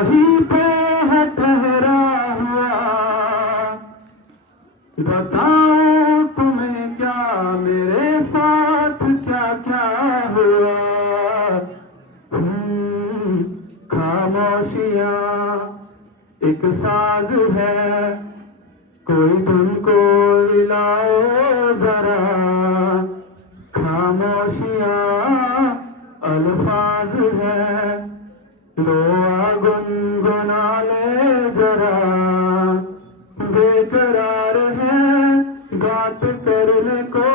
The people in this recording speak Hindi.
वहीं पे है ठहरा हुआ। बताओ तुम्हें क्या मेरे साथ क्या क्या हुआ। खामोशियां एक साज है, कोई तुमको मिलाओ जरा। खामोशियां अल्फाज है, लो आ गुनगुना ले जरा। बेकरार है बात करने को